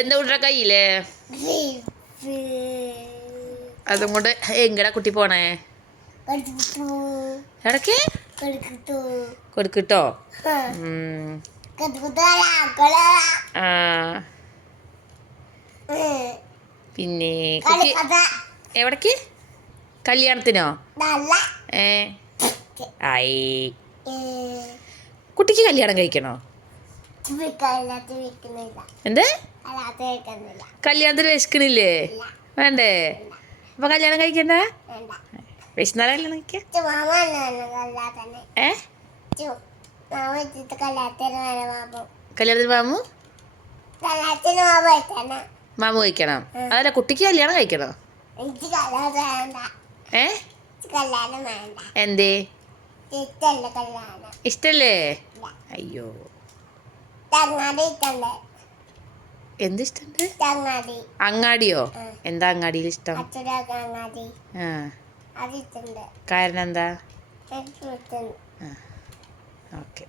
എന്താ കൊണ്ടുവരാ കയ്യില്ലേ? അതും കൊണ്ട് എങ്ങടാ കുട്ടി പോണേ? ഇടയ്ക്ക് കൊടുക്കിട്ടോ. ആ പിന്നെ കുട്ടി എവിടേക്ക്? കല്യാണത്തിനോ? ആയി. കുട്ടിക്ക് കല്യാണം കഴിക്കണോ? എന്ത്? കല്യാണത്തിന് വിശക്കണില്ലേ? വേണ്ടേ? അപ്പൊ കല്യാണം കഴിക്കണ്ട? വിശന്നാല കല്യാണം കഴിക്ക? കല്യാണത്തിന് മാമു മാമു കഴിക്കണം. അതല്ല, കുട്ടിക്ക് കല്യാണം കഴിക്കണോ? എന്തേ? ഇഷ്ടല്ലേ? അയ്യോ, എന്ത് ഇഷ്ടണ്ട്? അങ്ങാടിയോ? എന്താ അങ്ങാടിയിൽ ഇഷ്ടം? കാരണം എന്താ? ഓക്കെ.